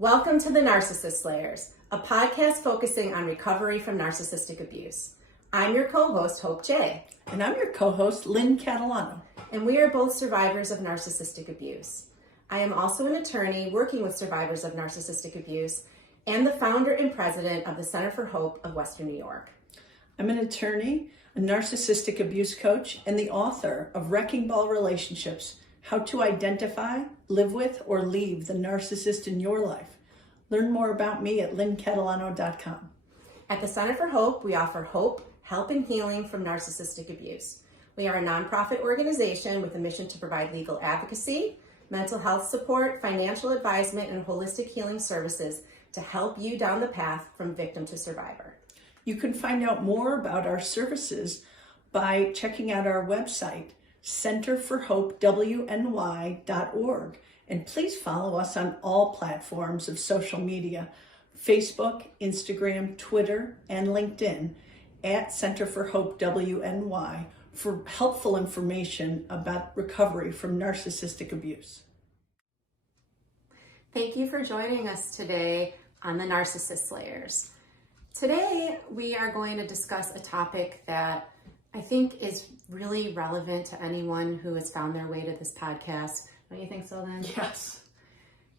Welcome to the Narcissist Slayers, a podcast focusing on recovery from narcissistic abuse. I'm your co-host, Hope J. And I'm your co-host, Lynn Catalano. And we are both survivors of narcissistic abuse. I am also an attorney working with survivors of narcissistic abuse and the founder and president of the Center for Hope of Western New York. I'm an attorney, a narcissistic abuse coach, and the author of Wrecking Ball Relationships: How to Identify, Live With, or Leave the Narcissist in Your Life. Learn more about me at lynncatalano.com. At the Center for Hope, we offer hope, help, and healing from narcissistic abuse. We are a nonprofit organization with a mission to provide legal advocacy, mental health support, financial advisement, and holistic healing services to help you down the path from victim to survivor. You can find out more about our services by checking out our website, centerforhopewny.org. And please follow us on all platforms of social media, Facebook, Instagram, Twitter, and LinkedIn at Center for Hope WNY for helpful information about recovery from narcissistic abuse. Thank you for joining us today on the Narcissist Slayers. Today, we are going to discuss a topic that I think is really relevant to anyone who has found their way to this podcast. Don't you think so, Lynn? Yes.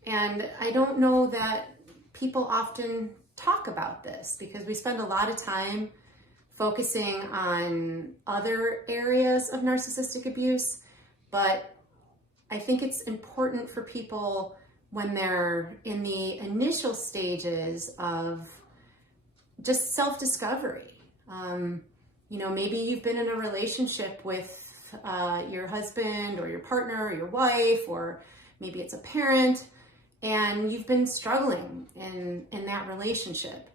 And I don't know that people often talk about this because we spend a lot of time focusing on other areas of narcissistic abuse, but I think it's important for people when they're in the initial stages of just self-discovery. Maybe you've been in a relationship with your husband or your partner or your wife, or maybe it's a parent, and you've been struggling in that relationship.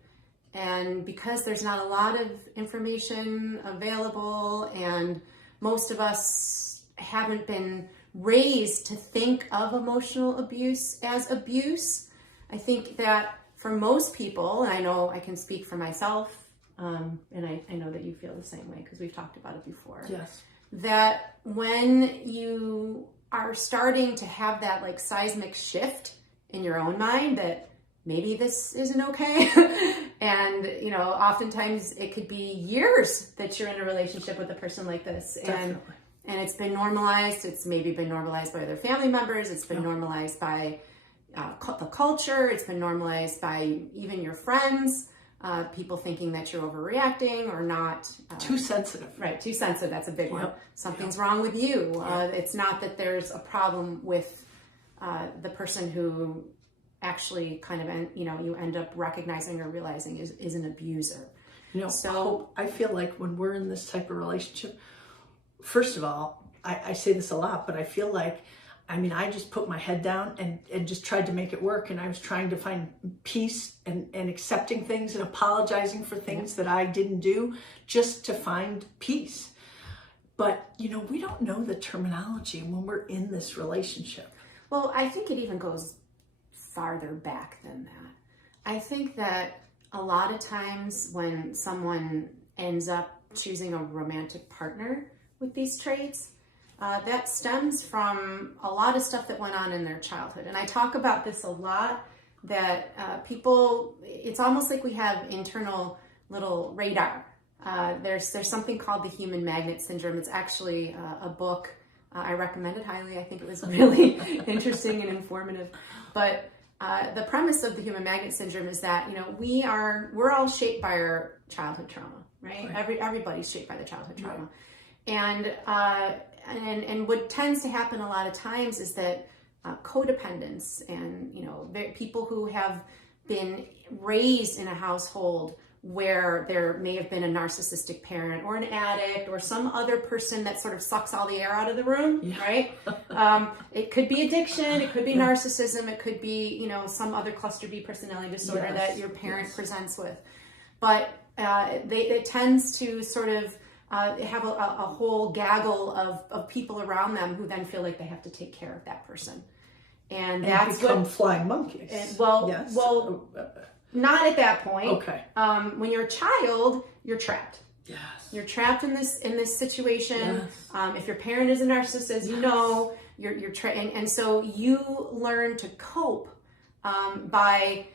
And because there's not a lot of information available, and most of us haven't been raised to think of emotional abuse as abuse, I think that for most people, and I know I can speak for myself, and I know that you feel the same way because we've talked about it before. Yes. That when you are starting to have that like seismic shift in your own mind that maybe this isn't okay, and oftentimes it could be years that you're in a relationship with a person like this, and it's been normalized. It's maybe been normalized by other family members. It's been normalized by the culture. It's been normalized by even your friends. People thinking that you're overreacting or not. Too sensitive. Right, too sensitive. That's a big one. Something's wrong with you. It's not that there's a problem with the person who actually kind of, you end up recognizing or realizing is an abuser. So I feel like when we're in this type of relationship, first of all, I say this a lot, but I feel like, I just put my head down and just tried to make it work. And I was trying to find peace and accepting things and apologizing for things that I didn't do just to find peace. But, we don't know the terminology when we're in this relationship. Well, I think it even goes farther back than that. I think that a lot of times when someone ends up choosing a romantic partner with these traits, that stems from a lot of stuff that went on in their childhood. And I talk about this a lot, that people, it's almost like we have internal little radar. There's something called the human magnet syndrome. It's actually a book. I recommend it highly. I think it was really interesting and informative. But the premise of the human magnet syndrome is that, we're all shaped by our childhood trauma, right? Everybody's shaped by the childhood trauma. And what tends to happen a lot of times is that codependence and, people who have been raised in a household where there may have been a narcissistic parent or an addict or some other person that sort of sucks all the air out of the room, right? It could be addiction, it could be narcissism, it could be, some other cluster B personality disorder that your parent presents with. But it tends to sort of have a whole gaggle of people around them who then feel like they have to take care of that person. And that's become flying monkeys. Not at that point. Okay. When you're a child, you're trapped. Yes. You're trapped in this situation. Yes. If your parent is a narcissist, as you know, you're and so you learn to cope by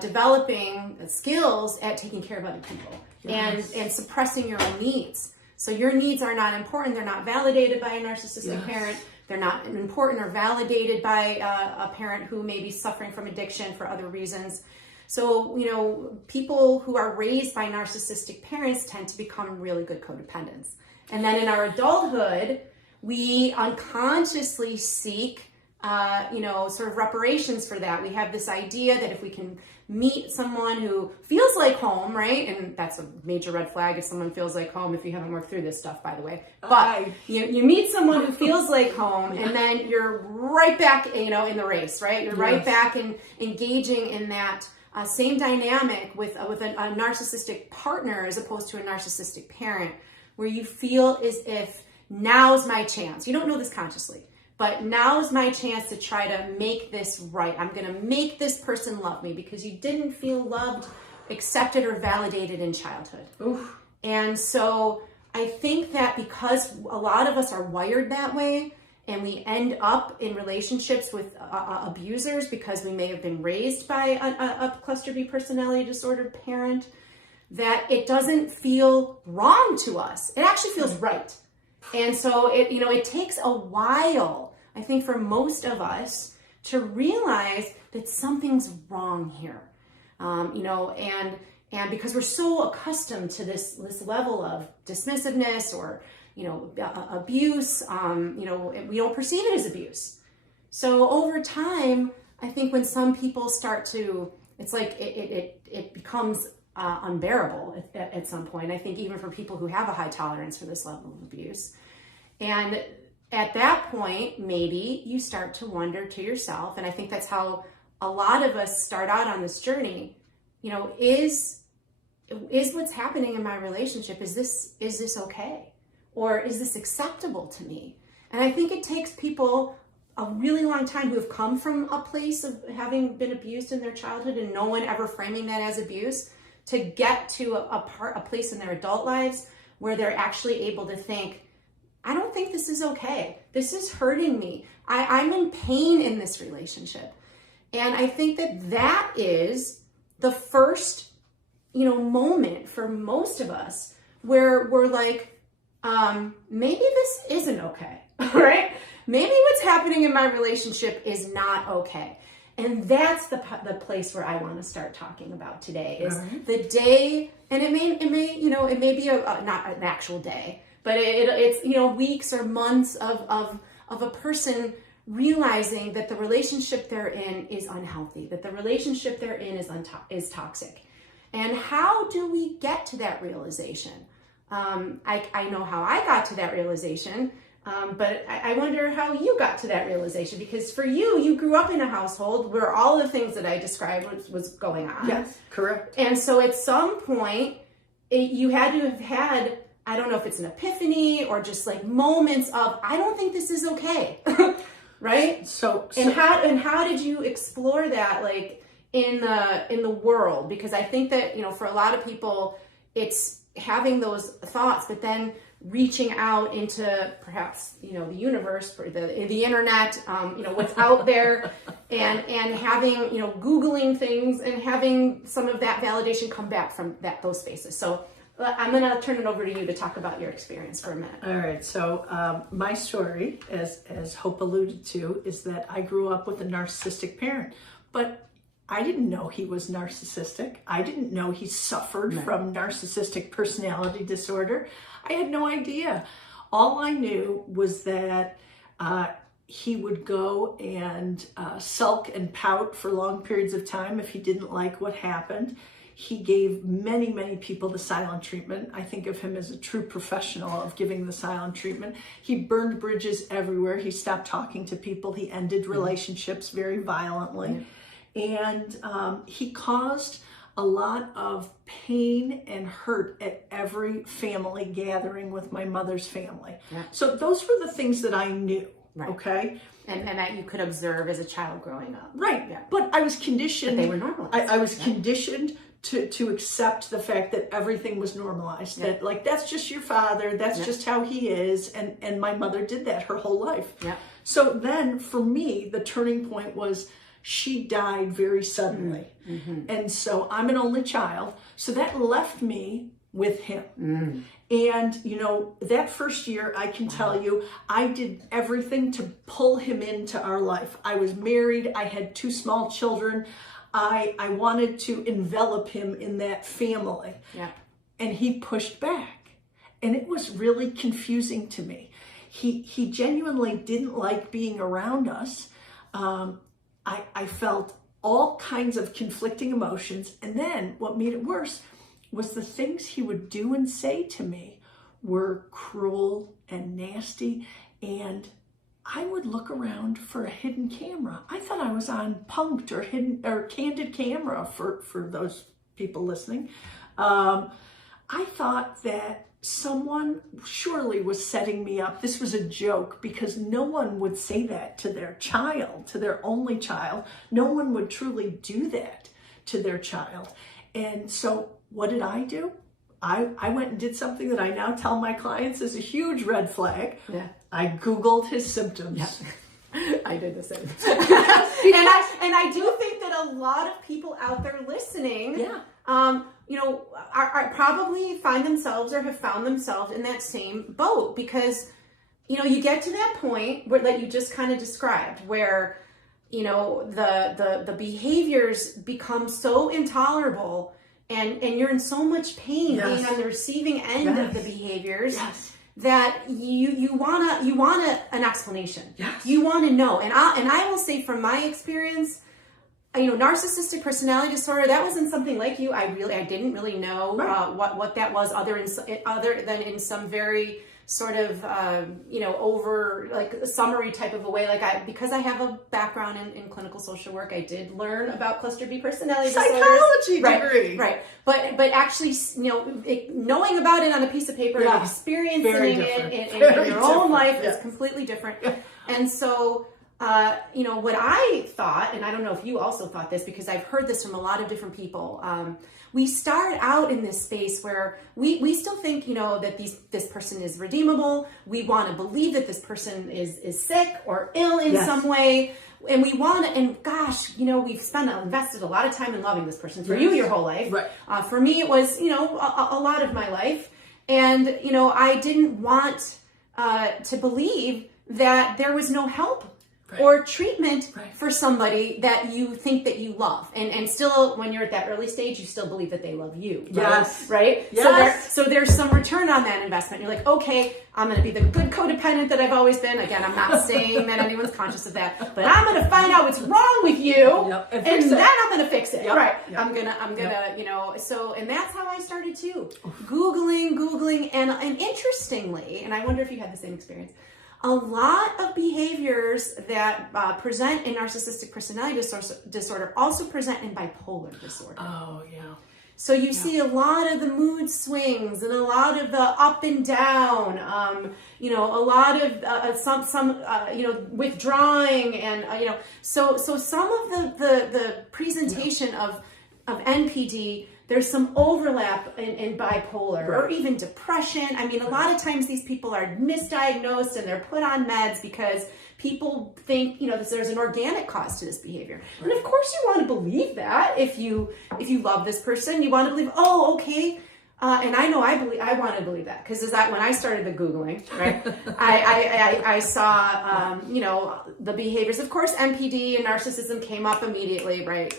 developing skills at taking care of other people and suppressing your own needs. So your needs are not important. They're not validated by a narcissistic parent. They're not important or validated by a parent who may be suffering from addiction for other reasons. So, you know, people who are raised by narcissistic parents tend to become really good codependents. And then in our adulthood, we unconsciously seek, you know, sort of reparations for that. We have this idea that if we can meet someone who feels like home, right? And that's a major red flag if someone feels like home, if you haven't worked through this stuff, by the way. But you meet someone who feels like home, and then you're right back, you know, in the race, right? You're right back in engaging in that same dynamic with a narcissistic partner as opposed to a narcissistic parent, where you feel as if now's my chance. You don't know this consciously, but now's my chance to try to make this right. I'm going to make this person love me because you didn't feel loved, accepted, or validated in childhood. Oof. And so I think that because a lot of us are wired that way, and we end up in relationships with abusers because we may have been raised by a cluster B personality disordered parent, that it doesn't feel wrong to us. It actually feels right. And so it, you know, it takes a while, I think, for most of us to realize that something's wrong here. You know, and because we're so accustomed to this level of dismissiveness or, you know, abuse, you know, we don't perceive it as abuse. So over time, I think when some people start to, it's like it becomes unbearable at some point. I think even for people who have a high tolerance for this level of abuse. And at that point, maybe you start to wonder to yourself, and I think that's how a lot of us start out on this journey, you know, is what's happening in my relationship, is this okay? Or is this acceptable to me? And I think it takes people a really long time who have come from a place of having been abused in their childhood and no one ever framing that as abuse to get to a place in their adult lives where they're actually able to think, I don't think this is okay. This is hurting me. I'm in pain in this relationship. And I think that is the first, you know, moment for most of us where we're like, maybe this isn't okay, right? Maybe what's happening in my relationship is not okay. And that's the place where I want to start talking about today is the day, and it may, you know, it may be not an actual day, but it's, you know, weeks or months of a person realizing that the relationship they're in is unhealthy, that the relationship they're in is toxic. And how do we get to that realization? I know how I got to that realization, but I wonder how you got to that realization, because for you grew up in a household where all the things that I described was going on. Yes, correct. And so at some point, you had to have had, I don't know if it's an epiphany or just like moments of, I don't think this is okay, right? So how did you explore that, like in the world? Because I think that, you know, for a lot of people, it's having those thoughts, but then reaching out into perhaps, you know, the universe, or the internet, you know, what's out there, and having, you know, Googling things and having some of that validation come back from those spaces. So I'm going to turn it over to you to talk about your experience for a minute. All right. So my story, as Hope alluded to, is that I grew up with a narcissistic parent, but I didn't know he was narcissistic. I didn't know he suffered from narcissistic personality disorder. I had no idea. All I knew was that he would go and sulk and pout for long periods of time if he didn't like what happened. He gave many, many people the silent treatment. I think of him as a true professional of giving the silent treatment. He burned bridges everywhere. He stopped talking to people. He ended relationships very violently. And he caused a lot of pain and hurt at every family gathering with my mother's family. Yeah. So those were the things that I knew, okay? And that you could observe as a child growing up. Right, but I was conditioned. But they were normalized. I was conditioned to accept the fact that everything was normalized. That, like, that's just your father, that's just how he is. And my mother did that her whole life. So then, for me, the turning point was, she died very suddenly. And so I'm an only child. So that left me with him. And, you know, that first year, I can tell you, I did everything to pull him into our life. I was married. I had 2 small children. I wanted to envelop him in that family. Yeah. And he pushed back. And it was really confusing to me. He genuinely didn't like being around us. I felt all kinds of conflicting emotions. And then what made it worse was the things he would do and say to me were cruel and nasty. And I would look around for a hidden camera. I thought I was on Punked or hidden or Candid Camera for those people listening. I thought that someone surely was setting me up. This was a joke because no one would say that to their child, to their only child. No one would truly do that to their child. And so what did I do? I went and did something that I now tell my clients is a huge red flag. Yeah. I Googled his symptoms. Yeah. I did the same. and I do think that a lot of people out there listening, you know, are probably find themselves or have found themselves in that same boat because, you know, you get to that point where that you just kind of described where, you know, the behaviors become so intolerable and you're in so much pain being on the receiving end of the behaviors that you want an explanation. You want to know. And I will say from my experience, you know, narcissistic personality disorder, that wasn't something like you. I didn't really know what that was other than in some very sort of, you know, over like summary type of a way. Like because I have a background in clinical social work, I did learn about cluster B personality disorders. Psychology degree. Right. But actually, you know, knowing about it on a piece of paper and experiencing it in your own life is completely different. And so, you know, what I thought, and I don't know if you also thought this because I've heard this from a lot of different people, we start out in this space where we still think, you know, that this person is redeemable. We want to believe that this person is sick or ill in some way. And we want to, and gosh, you know, we've invested a lot of time in loving this person. For you, your whole life. For me, it was, you know, a lot of my life. And, you know, I didn't want to believe that there was no help or treatment for somebody that you think that you love. And still, when you're at that early stage, you still believe that they love you. Right? So there's some return on that investment. You're like, okay, I'm going to be the good codependent that I've always been. Again, I'm not saying that anyone's conscious of that, but I'm going to find out what's wrong with you, and then I'm going to fix it. I'm gonna, you know. So, and that's how I started too, Googling, and interestingly, and I wonder if you had the same experience. A lot of behaviors that present in narcissistic personality disorder also present in bipolar disorder. Oh, yeah. So you see a lot of the mood swings and a lot of the up and down, you know, a lot of some you know, withdrawing and, you know, so some of the presentation of NPD, there's some overlap in bipolar or even depression. I mean, a lot of times these people are misdiagnosed and they're put on meds because people think, you know, there's an organic cause to this behavior. And of course you want to believe that if you love this person, you want to believe, oh, okay. And I know I want to believe that because when I started the Googling, right, I saw, you know, the behaviors. Of course, NPD and narcissism came up immediately, right?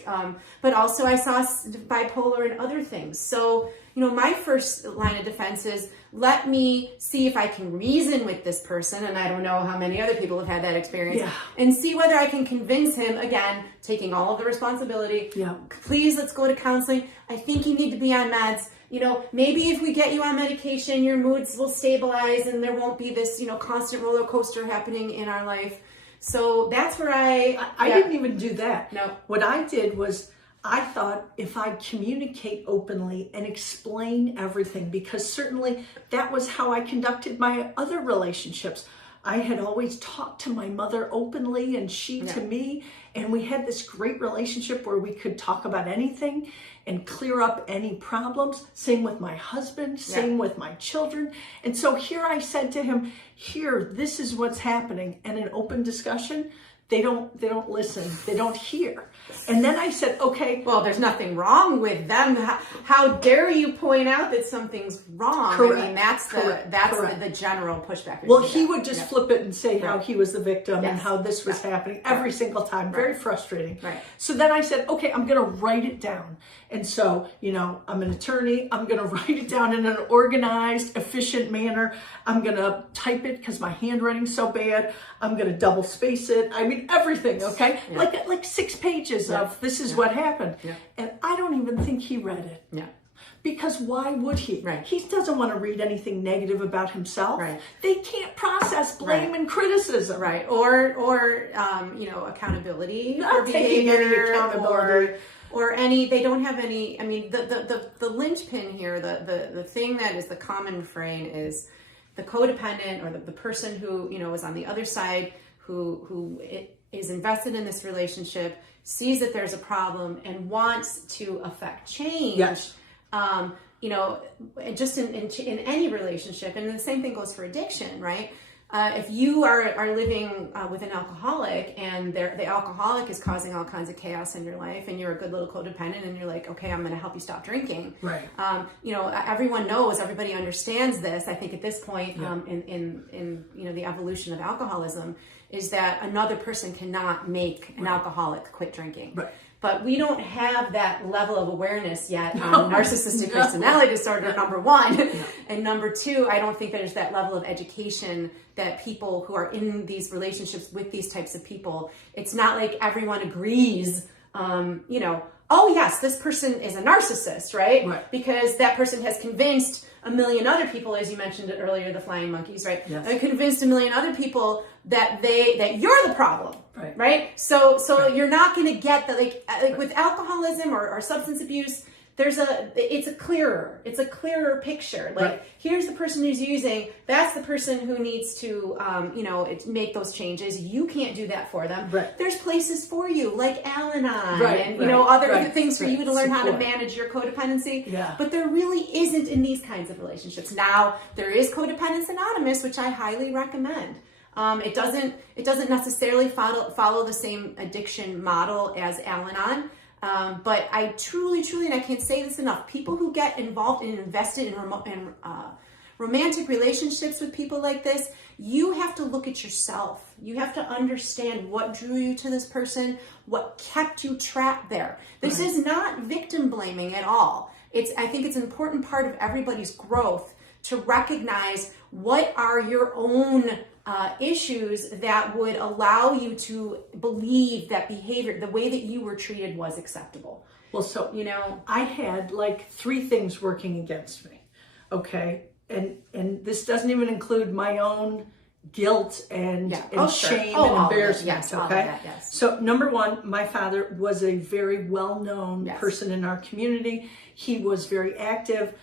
But also I saw bipolar and other things. So, you know, my first line of defense is let me see if I can reason with this person. And I don't know how many other people have had that experience and see whether I can convince him, again, taking all of the responsibility. Please, let's go to counseling. I think you need to be on meds. You know, maybe if we get you on medication, your moods will stabilize and there won't be this, you know, constant roller coaster happening in our life. So that's where I didn't even do that. No. What I did was I thought if I communicate openly and explain everything, because certainly that was how I conducted my other relationships. I had always talked to my mother openly and she to me. And we had this great relationship where we could talk about anything and clear up any problems. Same with my husband, same with my children. And so here I said to him, here, this is what's happening. And in open discussion, they don't listen. They don't hear. And then I said, okay. Well, there's nothing wrong with them. How dare you point out that something's wrong? Correct. I mean, that's the general pushback. Well, he would just flip it and say how he was the victim and how this was Right. happening every single time. Very frustrating. Right. So then I said, okay, I'm going to write it down. And so, I'm an attorney. I'm going to write it down in an organized, efficient manner. I'm going to type it because my handwriting's so bad. I'm going to double space it. I mean, everything, okay? Yeah. Like 6 pages of this is what happened. Yeah. And I don't even think he read it. Yeah. Because why would he? Right. He doesn't want to read anything negative about himself. Right. They can't process blame Right. and criticism. Right. Or accountability Not for taking any behavior accountability. or any, they don't have any, I mean, the linchpin here, the thing that is the common refrain is the codependent or the person who, is on the other side, who is invested in this relationship, sees that there's a problem and wants to affect change. Yes. Just in any relationship. And the same thing goes for addiction, right? If you are living with an alcoholic and the alcoholic is causing all kinds of chaos in your life and you're a good little codependent and you're like, okay, I'm going to help you stop drinking. Right. Everyone knows, everybody understands this. I think at this point in the evolution of alcoholism is that another person cannot make an alcoholic quit drinking. Right. But we don't have that level of awareness yet on narcissistic personality disorder, number one. And number two, I don't think there's that level of education that people who are in these relationships with these types of people, it's not like everyone agrees, oh yes, this person is a narcissist, right? Because that person has convinced a million other people, as you mentioned it earlier, the flying monkeys, right? Yes. And convinced a million other people that you're the problem, right? So you're not going to get that, like with alcoholism or substance abuse. It's a clearer picture. Like here's the person who's using. That's the person who needs to, make those changes. You can't do that for them. Right. There's places for you, like Al-Anon, and other things for you to learn how to manage your codependency. Yeah. But there really isn't in these kinds of relationships. Now there is Codependence Anonymous, which I highly recommend. It doesn't necessarily follow the same addiction model as Al-Anon. But I truly, and I can't say this enough, people who get involved and invested in romantic relationships with people like this, you have to look at yourself. You have to understand what drew you to this person, what kept you trapped there. This is not victim blaming at all. I think it's an important part of everybody's growth to recognize what are your own issues that would allow you to believe that behavior, the way that you were treated, was acceptable. Well, so, I had like 3 things working against me. Okay. And this doesn't even include my own guilt and shame and embarrassment. Yes, okay. all of that, yes. So number 1, my father was a very well-known person in our community. He was very active.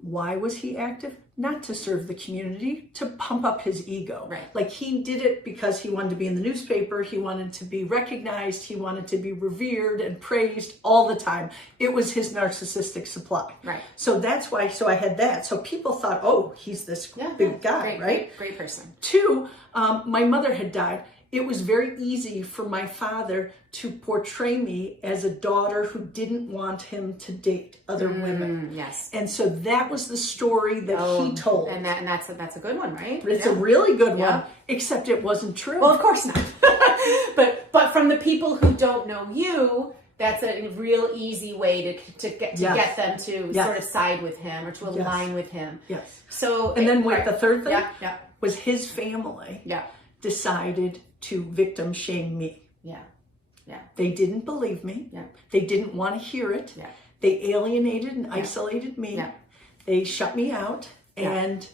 Why was he active? Not to serve the community, to pump up his ego. Right. Like he did it because he wanted to be in the newspaper. He wanted to be recognized. He wanted to be revered and praised all the time. It was his narcissistic supply. Right. So that's why, I had that. So people thought, oh, he's this big guy, right? Great person. 2, my mother had died. It was very easy for my father to portray me as a daughter who didn't want him to date other women. Yes. And so that was the story that he told. And that's a good one, right? But it's a really good one, except it wasn't true. Well, of course not. but from the people who don't know you, that's a real easy way to get them to sort of side with him or to align with him. Yes. So and then the third thing was his family decided to victim shame me. Yeah. They didn't believe me. Yeah. They didn't want to hear it. Yeah. They alienated and isolated me. Yeah. They shut me out and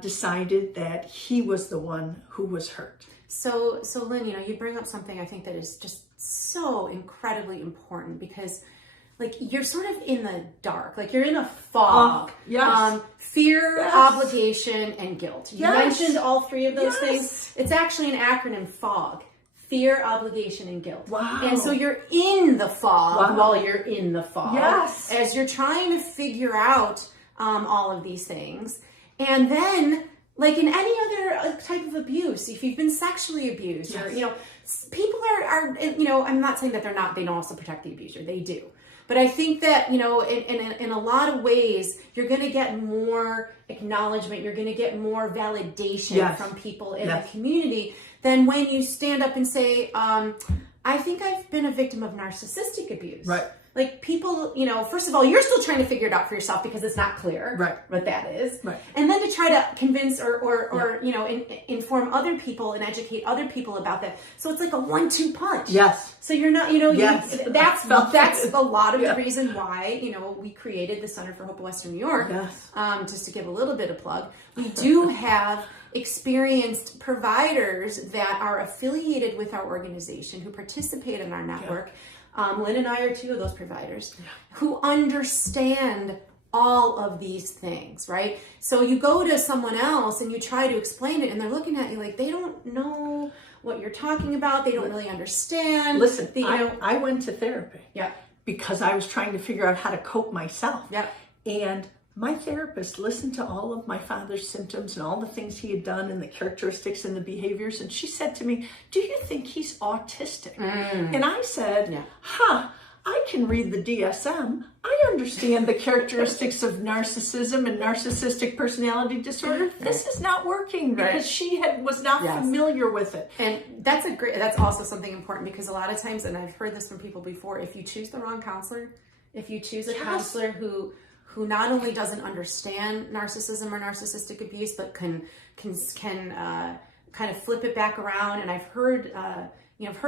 decided that he was the one who was hurt. So Lynn, you bring up something I think that is just so incredibly important because like you're sort of in the dark, like you're in a fog. Fear, obligation, and guilt. You mentioned all 3 of those things. It's actually an acronym, FOG. fear, obligation, and guilt. Wow. And so you're in the fog while you're in the fog. Yes. As you're trying to figure out all of these things. And then, like in any other type of abuse, if you've been sexually abused, or, people are, I'm not saying that they don't also protect the abuser. They do. But I think that, in a lot of ways, you're going to get more acknowledgement. You're going to get more validation from people in the community than when you stand up and say, I think I've been a victim of narcissistic abuse. Right. Like people, first of all, you're still trying to figure it out for yourself because it's not clear what that is. Right. And then to try to convince or inform other people and educate other people about that. So it's like a 1-2 punch. Yes. So you're not, that's a lot of the reason why, we created the Center for Hope of Western New York. Yes. Just to give a little bit of plug. We do have experienced providers that are affiliated with our organization who participate in our network. Lynn and I are 2 of those providers who understand all of these things, right? So you go to someone else and you try to explain it and they're looking at you like they don't know what you're talking about. They don't really understand. Listen, I went to therapy. Yeah. Because I was trying to figure out how to cope myself. Yeah. And my therapist listened to all of my father's symptoms and all the things he had done and the characteristics and the behaviors. And she said to me, do you think he's autistic? And I said, I can read the DSM. I understand the characteristics of narcissism and narcissistic personality disorder. This is not working because she was not familiar with it. And that's also something important because a lot of times, and I've heard this from people before, if you choose the wrong counselor, if you choose a counselor who not only doesn't understand narcissism or narcissistic abuse, but can kind of flip it back around. And I've heard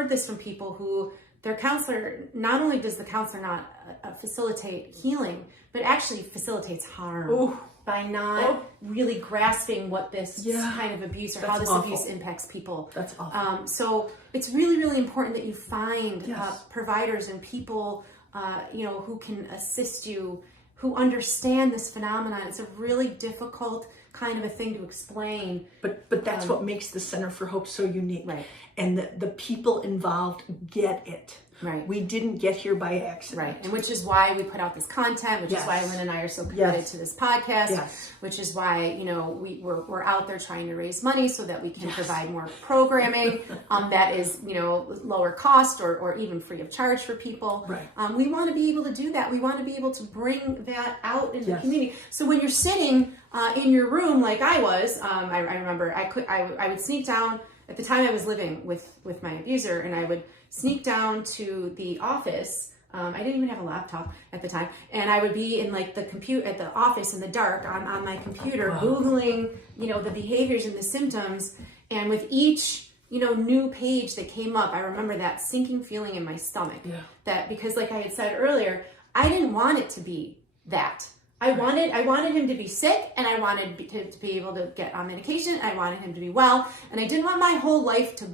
this from people who their counselor, not only does the counselor not facilitate healing, but actually facilitates harm by not really grasping what this kind of abuse or how this abuse impacts people. That's awful. So it's really, really important that you find providers and people, who can assist you, who understand this phenomenon. It's a really difficult kind of a thing to explain. But that's what makes the Center for Hope so unique. Right. And the people involved get it. Right. We didn't get here by accident. Right. And which is why we put out this content, which is why Lynn and I are so committed to this podcast, which is why, we're out there trying to raise money so that we can provide more programming that is, lower cost or even free of charge for people. Right. We want to be able to do that. We want to be able to bring that out into the community. So when you're sitting in your room like I was, I remember I would sneak down. At the time I was living with my abuser, and I would sneak down to the office. I didn't even have a laptop at the time, and I would be in like at the office in the dark on my computer, Googling, the behaviors and the symptoms. And with each, new page that came up, I remember that sinking feeling in my stomach. Yeah. That because, like I had said earlier, I didn't want it to be that. I wanted him to be sick, and I wanted to be able to get on medication. I wanted him to be well, and I didn't want my whole life to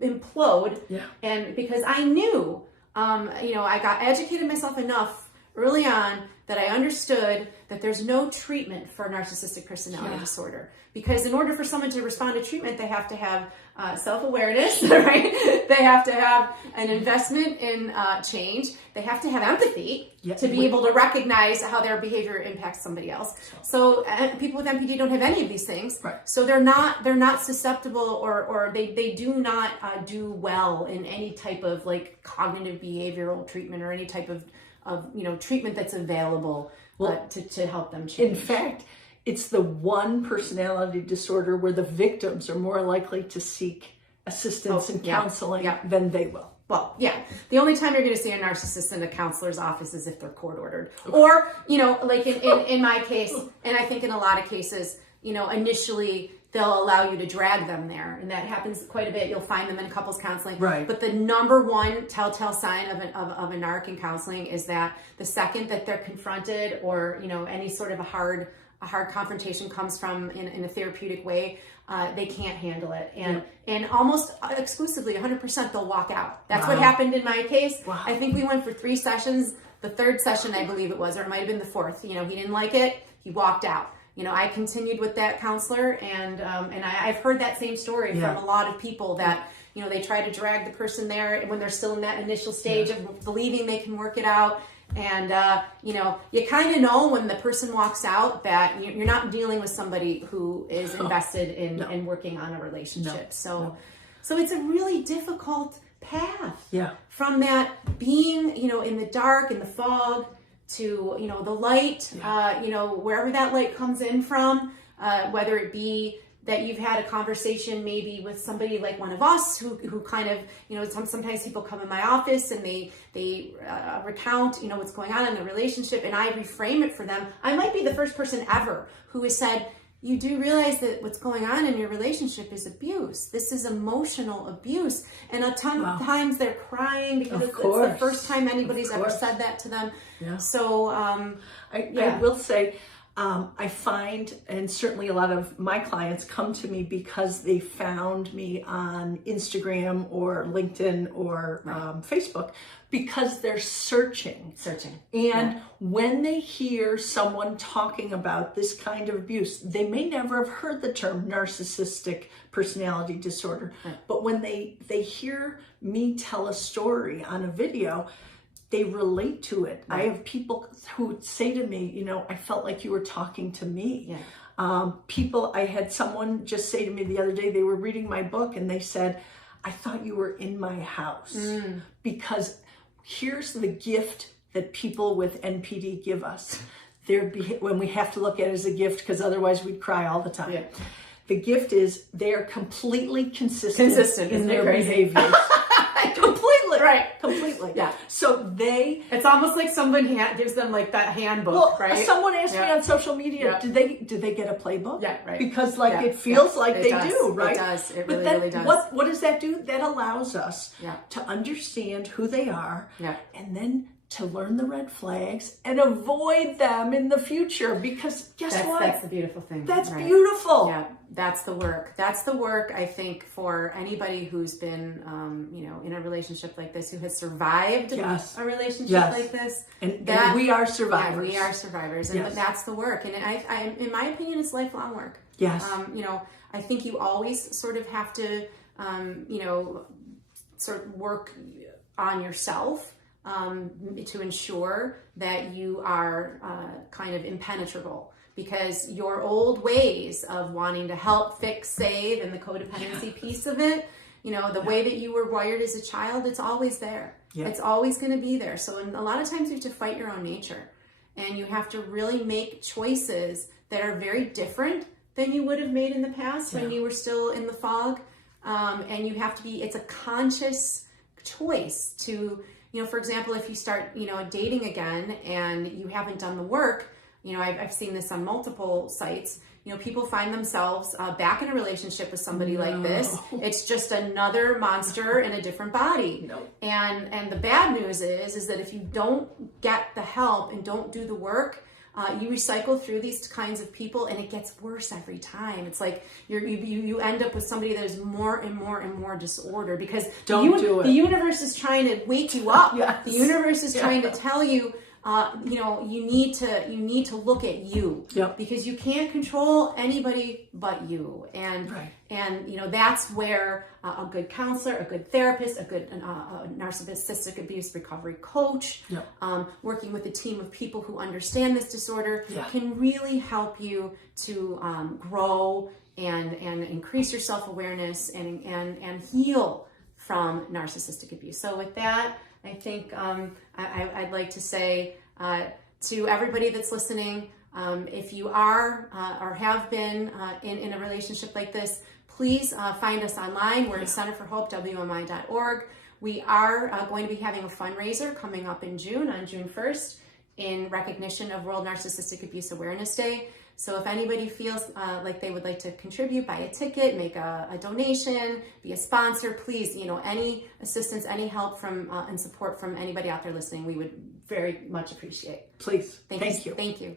implode. Yeah. And because I knew, I got educated myself enough early on that I understood that there's no treatment for narcissistic personality disorder. Because in order for someone to respond to treatment, they have to have self-awareness, right? They have to have an investment in change. They have to have empathy to be able to recognize how their behavior impacts somebody else. So people with MPD don't have any of these things. Right. So they're not susceptible or they do not do well in any type of like cognitive behavioral treatment or any type of treatment that's available to help them change. In fact, it's the one personality disorder where the victims are more likely to seek assistance and counseling than they will. Well, the only time you're going to see a narcissist in a counselor's office is if they're court ordered. Or, like in my case, and I think in a lot of cases, initially they'll allow you to drag them there. And that happens quite a bit. You'll find them in couples counseling. Right. But the number one telltale sign of a narc in counseling is that the second that they're confronted or, any sort of a hard confrontation comes from in a therapeutic way, they can't handle it. And almost exclusively, 100%, they'll walk out. That's what happened in my case. Wow. I think we went for 3 sessions. The third session, I believe it was, or it might have been the fourth. He didn't like it. He walked out. I continued with that counselor, and I've heard that same story from a lot of people that, they try to drag the person there when they're still in that initial stage of believing they can work it out. And, you kind of know when the person walks out that you're not dealing with somebody who is invested in working on a relationship. So it's a really difficult path from that being, in the dark, in the fog, to, the light, wherever that light comes in from, whether it be that you've had a conversation maybe with somebody like one of us who kind of, sometimes people come in my office and they recount, what's going on in their relationship, and I reframe it for them. I might be the first person ever who has said, you do realize that what's going on in your relationship is abuse. This is emotional abuse. And a ton of times they're crying because it's the first time anybody's ever said that to them. Yeah. So I will say, I find, and certainly a lot of my clients come to me because they found me on Instagram or LinkedIn or Facebook, because they're searching. And when they hear someone talking about this kind of abuse, they may never have heard the term narcissistic personality disorder. But when they hear me tell a story on a video, they relate to it. I have people who say to me, I felt like you were talking to me. I had someone just say to me the other day, they were reading my book and they said, I thought you were in my house. Because here's the gift that people with NPD give us. When we have to look at it as a gift, because otherwise we'd cry all the time. The gift is they are completely consistent in their behaviors. Completely. Yeah. So it's almost like someone gives them like that handbook, right? Someone asked me on social media, did they get a playbook? Yeah, right. Because it feels like they do, right? It does. It really does. What does that do? That allows us to understand who they are, and then to learn the red flags and avoid them in the future, because guess what? That's the beautiful thing. That's beautiful. Yeah, that's the work. That's the work, I think, for anybody who's been, in a relationship like this, who has survived a relationship like this. And we are survivors. Yeah, we are survivors. And that's the work. And I, in my opinion, it's lifelong work. Yes. I think you always sort of have to, sort of work on yourself, to ensure that you are kind of impenetrable, because your old ways of wanting to help, fix, save, and the codependency piece of it, the way that you were wired as a child, it's always there. It's always going to be there. So a lot of times you have to fight your own nature, and you have to really make choices that are very different than you would have made in the past when you were still in the fog. And you have to it's a conscious choice to, for example, if you start, dating again and you haven't done the work, I've seen this on multiple sites, people find themselves back in a relationship with somebody like this. It's just another monster in a different body. And the bad news is that if you don't get the help and don't do the work, you recycle through these kinds of people, and it gets worse every time. It's like you end up with somebody that is more and more and more disordered, because the universe is trying to wake you up. The universe is trying to tell you, you need to look at you, because you can't control anybody but you. And that's where a good counselor, a good therapist, a good narcissistic abuse recovery coach, working with a team of people who understand this disorder can really help you to grow and increase your self-awareness and heal from narcissistic abuse. So with that, I think I'd like to say to everybody that's listening, if you are or have been in a relationship like this, please find us online. We're at Center for Hope, WMI.org. We are going to be having a fundraiser coming up in June, on June 1st, in recognition of World Narcissistic Abuse Awareness Day. So if anybody feels like they would like to contribute, buy a ticket, make a donation, be a sponsor, please, any assistance, any help from and support from anybody out there listening, we would very much appreciate. Please. Thank you. Thank you.